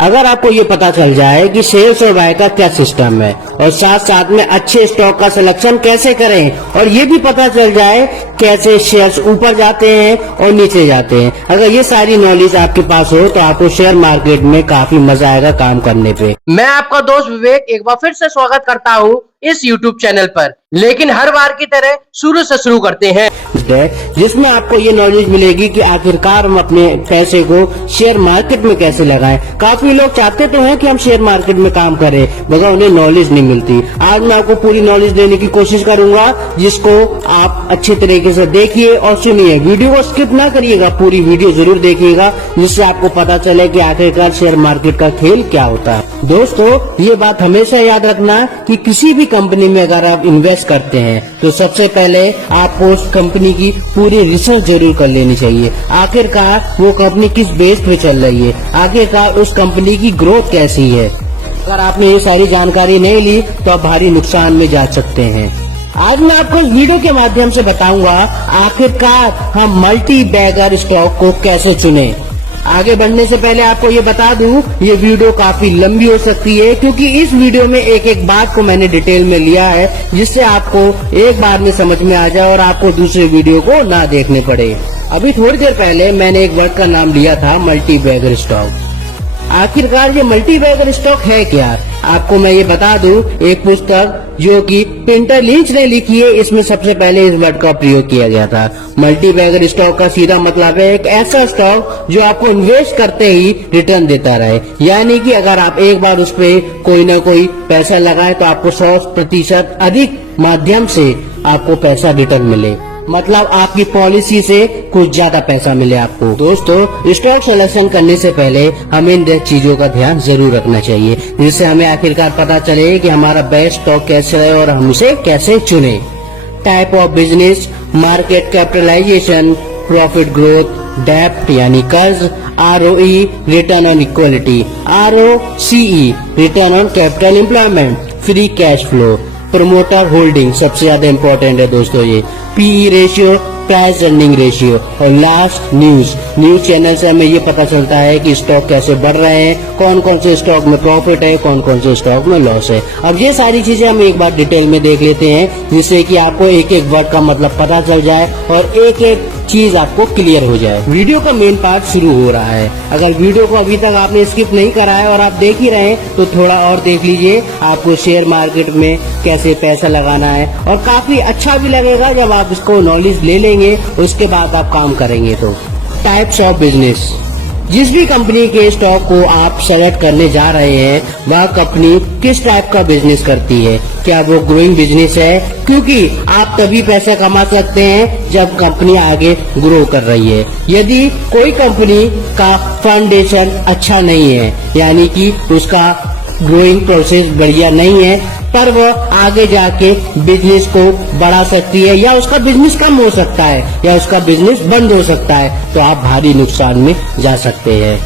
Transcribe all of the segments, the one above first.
अगर आपको ये पता चल जाए कि सेल्स और बाय का क्या सिस्टम है और साथ साथ में अच्छे स्टॉक का सिलेक्शन कैसे करें और ये भी पता चल जाए कैसे शेयर्स ऊपर जाते हैं और नीचे जाते हैं, अगर ये सारी नॉलेज आपके पास हो तो आपको शेयर मार्केट में काफी मजा आएगा काम करने पे। मैं आपका दोस्त विवेक एक बार फिर से स्वागत करता हूँ इस YouTube चैनल पर, लेकिन हर बार की तरह शुरू से शुरू करते हैं, जिसमें आपको ये नॉलेज मिलेगी कि आखिरकार हम अपने पैसे को शेयर मार्केट में कैसे लगाएं। काफी लोग चाहते तो हैं कि हम शेयर मार्केट में काम करें, मगर उन्हें नॉलेज नहीं मिलती। आज मैं आपको पूरी नॉलेज देने की कोशिश करूंगा, जिसको आप अच्छे तरीके से देखिए और सुनिए। वीडियो को स्किप ना करिएगा, पूरी वीडियो जरूर देखिएगा, जिससे आपको पता चले कि आखिरकार शेयर मार्केट का खेल क्या होता है। दोस्तों, ये बात हमेशा याद रखना कि किसी भी कंपनी में अगर आप इन्वेस्ट करते हैं तो सबसे पहले आपको उस कंपनी की पूरी रिसर्च जरूर कर लेनी चाहिए। आखिरकार वो कंपनी किस बेस पे चल रही है, आखिरकार उस कंपनी की ग्रोथ कैसी है। अगर आपने ये सारी जानकारी नहीं ली तो आप भारी नुकसान में जा सकते हैं। आज मैं आपको इस वीडियो के माध्यम से बताऊंगा आखिरकार हम मल्टी बैगर स्टॉक को कैसे चुने। आगे बढ़ने से पहले आपको ये बता दूं, ये वीडियो काफी लंबी हो सकती है, क्योंकि इस वीडियो में एक एक बात को मैंने डिटेल में लिया है, जिससे आपको एक बार में समझ में आ जाए और आपको दूसरे वीडियो को ना देखने पड़े। अभी थोड़ी देर पहले मैंने एक वर्ड का नाम लिया था, मल्टी बैगर स्टॉक। आखिरकार ये मल्टी बैगर स्टॉक है क्या? आपको मैं ये बता दूं, एक पुस्तक जो कि पीटर लिंच ने लिखी है, इसमें सबसे पहले इस वर्ड का प्रयोग किया गया था। मल्टी बैगर स्टॉक का सीधा मतलब है एक ऐसा स्टॉक जो आपको इन्वेस्ट करते ही रिटर्न देता रहे, यानी कि अगर आप एक बार उस पे कोई ना कोई पैसा लगाए तो आपको 100% अधिक माध्यम से आपको पैसा रिटर्न मिले, मतलब आपकी पॉलिसी से कुछ ज्यादा पैसा मिले आपको। दोस्तों, स्टॉक सिलेक्शन करने से पहले हमें इन चीजों का ध्यान जरूर रखना चाहिए, जिससे हमें आखिरकार पता चले कि हमारा बेस्ट स्टॉक कैसे है और हम उसे कैसे चुने। Type of business, market capitalization, profit growth, डेप्ट यानी कर्ज, ROE return on equity, ROCE return on capital employment, free cash flow, promoter holding सबसे ज्यादा इम्पोर्टेंट है दोस्तों ये, PE ratio, price earning ratio, और लास्ट न्यूज चैनल से हमें ये पता चलता है कि स्टॉक कैसे बढ़ रहे हैं, कौन कौन से स्टॉक में प्रॉफिट है, कौन कौन से स्टॉक में लॉस है। अब ये सारी चीजें हम एक बार डिटेल में देख लेते हैं, जिससे कि आपको एक एक वर्ड का मतलब पता चल जाए और एक एक चीज आपको क्लियर हो जाए। वीडियो का मेन पार्ट शुरू हो रहा है। अगर वीडियो को अभी तक आपने स्किप नहीं करा है और आप देख ही रहे हैं तो थोड़ा और देख लीजिए, आपको शेयर मार्केट में कैसे पैसा लगाना है, और काफी अच्छा भी लगेगा जब आप इसको नॉलेज ले लेंगे, उसके बाद आप काम करेंगे। तो टाइप्स ऑफ बिजनेस, जिस भी कंपनी के स्टॉक को आप सेलेक्ट करने जा रहे हैं, वह कंपनी किस टाइप का बिजनेस करती है। क्या वो ग्रोइंग बिजनेस है, क्योंकि आप तभी पैसा कमा सकते हैं जब कंपनी आगे ग्रो कर रही है। यदि कोई कंपनी का फाउंडेशन अच्छा नहीं है, यानी कि उसका ग्रोइंग प्रोसेस बढ़िया नहीं है, पर वह आगे जाके बिजनेस को बढ़ा सकती है, या उसका बिजनेस कम हो सकता है, या उसका बिजनेस बंद हो सकता है, तो आप भारी नुकसान में जा सकते हैं।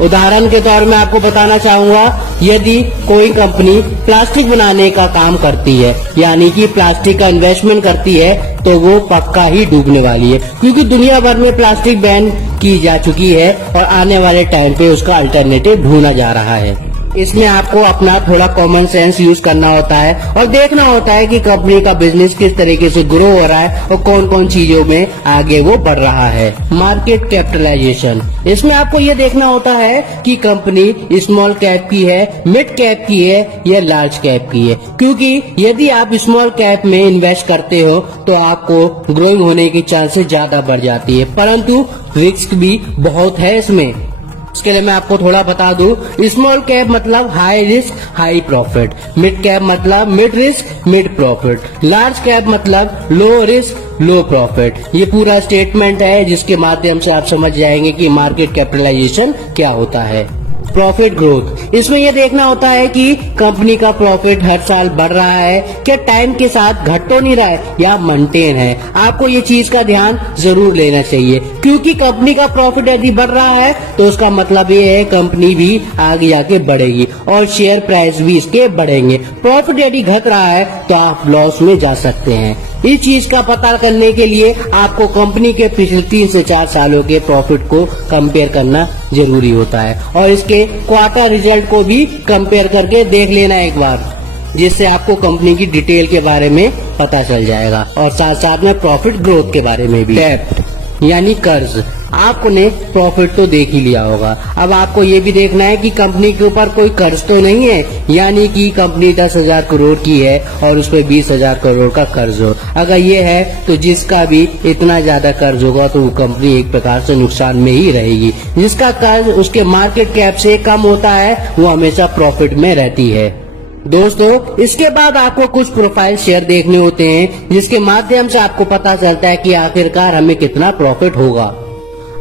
उदाहरण के तौर में आपको बताना चाहूंगा, यदि कोई कंपनी प्लास्टिक बनाने का काम करती है, यानी कि प्लास्टिक का इन्वेस्टमेंट करती है, तो वो पक्का ही डूबने वाली है, क्योंकि दुनिया भर में प्लास्टिक बैन की जा चुकी है और आने वाले टाइम पे उसका अल्टरनेटिव ढूंढा जा रहा है। इसमें आपको अपना थोड़ा कॉमन सेंस यूज करना होता है और देखना होता है कि कंपनी का बिजनेस किस तरीके से ग्रो हो रहा है और कौन कौन चीजों में आगे वो बढ़ रहा है। मार्केट कैपिटलाइजेशन, इसमें आपको ये देखना होता है कि कंपनी स्मॉल कैप की है, मिड कैप की है या लार्ज कैप की है, क्योंकि यदि आप स्मॉल कैप में इन्वेस्ट करते हो तो आपको ग्रोइंग होने की चांसेस ज्यादा बढ़ जाती है, परंतु रिस्क भी बहुत है इसमें। इसके लिए मैं आपको थोड़ा बता दूं, स्मॉल कैप मतलब high risk high profit, mid cap मतलब mid risk mid profit, large cap मतलब लो रिस्क लो प्रॉफिट। ये पूरा स्टेटमेंट है जिसके माध्यम से आप समझ जाएंगे कि मार्केट कैपिटलाइजेशन क्या होता है। प्रॉफिट ग्रोथ, इसमें यह देखना होता है कि कंपनी का प्रॉफिट हर साल बढ़ रहा है, क्या टाइम के साथ घट तो नहीं रहा है या मेंटेन है। आपको ये चीज का ध्यान जरूर लेना चाहिए, क्योंकि कंपनी का प्रॉफिट यदि बढ़ रहा है तो उसका मतलब ये है कंपनी भी आगे जाके बढ़ेगी और शेयर प्राइस भी इसके बढ़ेंगे। प्रॉफिट यदि घट रहा है तो आप लॉस में जा सकते हैं। इस चीज का पता करने के लिए आपको कंपनी के पिछले 3 से 4 सालों के प्रॉफिट को कंपेयर करना जरूरी होता है और इसके क्वार्टर रिजल्ट को भी कंपेयर करके देख लेना एक बार, जिससे आपको कंपनी की डिटेल के बारे में पता चल जाएगा और साथ साथ में प्रॉफिट ग्रोथ के बारे में भी। डेब्ट यानी कर्ज, आपने प्रॉफिट तो देख ही लिया होगा, अब आपको ये भी देखना है कि कंपनी के ऊपर कोई कर्ज तो नहीं है, यानी कि कंपनी 10,000 करोड़ की है और उस पर 20,000 करोड़ का कर्ज हो। अगर ये है तो जिसका भी इतना ज्यादा कर्ज होगा तो वो कंपनी एक प्रकार से नुकसान में ही रहेगी। जिसका कर्ज उसके मार्केट कैप से कम होता है वो हमेशा प्रॉफिट में रहती है। दोस्तों, इसके बाद आपको कुछ प्रोफाइल शेयर देखने होते हैं जिसके माध्यम से आपको पता चलता है कि आखिरकार हमें कितना प्रॉफिट होगा।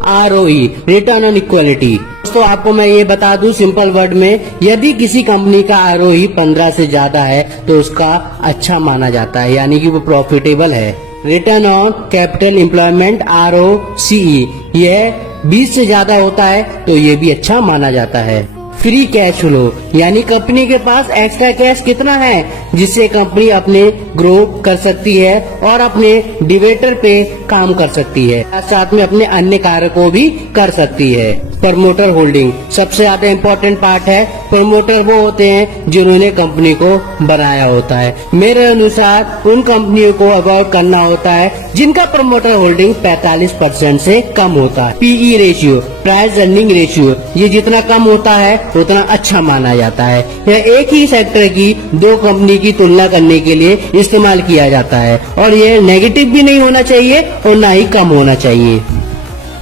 ROE, return on equity. दोस्तों, आपको मैं ये बता दूं सिंपल वर्ड में, यदि किसी कंपनी का ROE 15 से ज्यादा है तो उसका अच्छा माना जाता है, यानी कि वो प्रॉफिटेबल है। Return on capital employment ROCE, यह 20 से ज्यादा होता है तो ये भी अच्छा माना जाता है। फ्री कैश फ्लो, यानी कंपनी के पास एक्स्ट्रा कैश कितना है जिससे कंपनी अपने ग्रो कर सकती है और अपने डिवेटर पे काम कर सकती है, साथ में अपने अन्य कार्य को भी कर सकती है। प्रमोटर होल्डिंग सबसे ज्यादा इम्पोर्टेंट पार्ट है। प्रमोटर वो होते हैं जिन्होंने कंपनी को बनाया होता है। मेरे अनुसार उन कंपनियों को अवॉइड करना होता है जिनका प्रमोटर होल्डिंग 45% से कम होता है। PE ratio, price earning ratio, ये जितना कम होता है उतना अच्छा माना जाता है। यह एक ही सेक्टर की 2 कंपनी की तुलना करने के लिए इस्तेमाल किया जाता है और यह नेगेटिव भी नहीं होना चाहिए और ना ही कम होना चाहिए।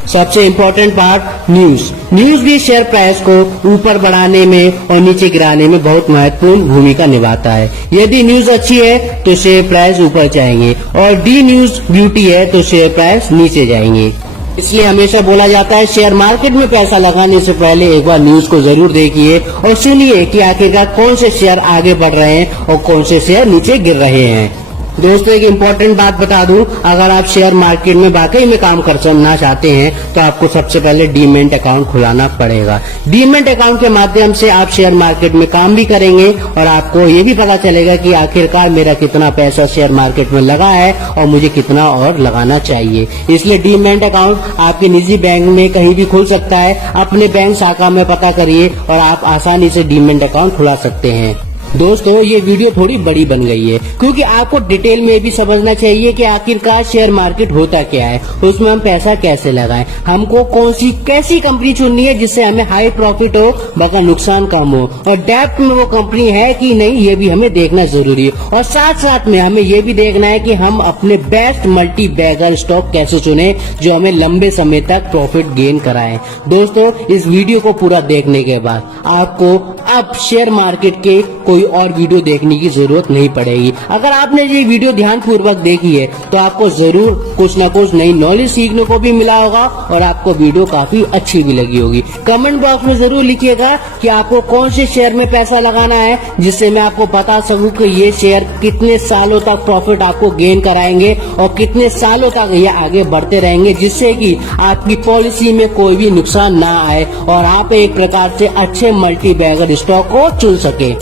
सबसे इम्पोर्टेंट पार्ट न्यूज भी शेयर प्राइस को ऊपर बढ़ाने में और नीचे गिराने में बहुत महत्वपूर्ण भूमिका निभाता है। यदि न्यूज अच्छी है तो शेयर प्राइस ऊपर जाएंगे और डी न्यूज ब्यूटी है तो शेयर प्राइस नीचे जाएंगे। इसलिए हमेशा बोला जाता है शेयर मार्केट में पैसा लगाने से पहले एक बार न्यूज को जरूर देखिए और सुनिए कि आखिरकार कौन से शेयर आगे बढ़ रहे हैं और कौन से शेयर नीचे गिर रहे हैं। दोस्तों, एक इम्पोर्टेंट बात बता दूं, अगर आप शेयर मार्केट में वाकई में काम करना चाहते हैं तो आपको सबसे पहले डीमैट अकाउंट खुलाना पड़ेगा। डीमैट अकाउंट के माध्यम से आप शेयर मार्केट में काम भी करेंगे और आपको ये भी पता चलेगा कि आखिरकार मेरा कितना पैसा शेयर मार्केट में लगा है और मुझे कितना और लगाना चाहिए। इसलिए डीमैट अकाउंट आपके निजी बैंक में कहीं भी खुल सकता है। अपने बैंक शाखा में पता करिए और आप आसानी से डीमैट अकाउंट खुला सकते हैं। दोस्तों, ये वीडियो थोड़ी बड़ी बन गई है क्योंकि आपको डिटेल में भी समझना चाहिए कि आखिरकार शेयर मार्केट होता क्या है, उसमें हम पैसा कैसे लगाएं, हमको कैसी कंपनी चुननी है जिससे हमें हाई प्रॉफिट हो मगर नुकसान कम हो, और डेप्थ में वो कंपनी है कि नहीं ये भी हमें देखना जरूरी है। और साथ साथ में हमें ये भी देखना है कि हम अपने बेस्ट मल्टी बैगर स्टॉक कैसे चुने जो हमें लंबे समय तक प्रॉफिट गेन कराए। दोस्तों, इस वीडियो को पूरा देखने के बाद आपको अब शेयर मार्केट के कोई और वीडियो देखने की जरूरत नहीं पड़ेगी। अगर आपने ये वीडियो ध्यान पूर्वक देखी है तो आपको जरूर कुछ न कुछ नई नॉलेज सीखने को भी मिला होगा और आपको वीडियो काफी अच्छी भी लगी होगी। कमेंट बॉक्स में जरूर लिखिएगा कि आपको कौन से शेयर में पैसा लगाना है जिससे मैं आपको बता सकूं कि ये शेयर कितने सालों तक प्रॉफिट आपको गेन कराएंगे और कितने सालों तक ये आगे बढ़ते रहेंगे, जिससे कि आपकी पॉलिसी में कोई भी नुकसान ना आए और आप एक प्रकार से अच्छे मल्टी बैगर स्टॉक को चुन सके।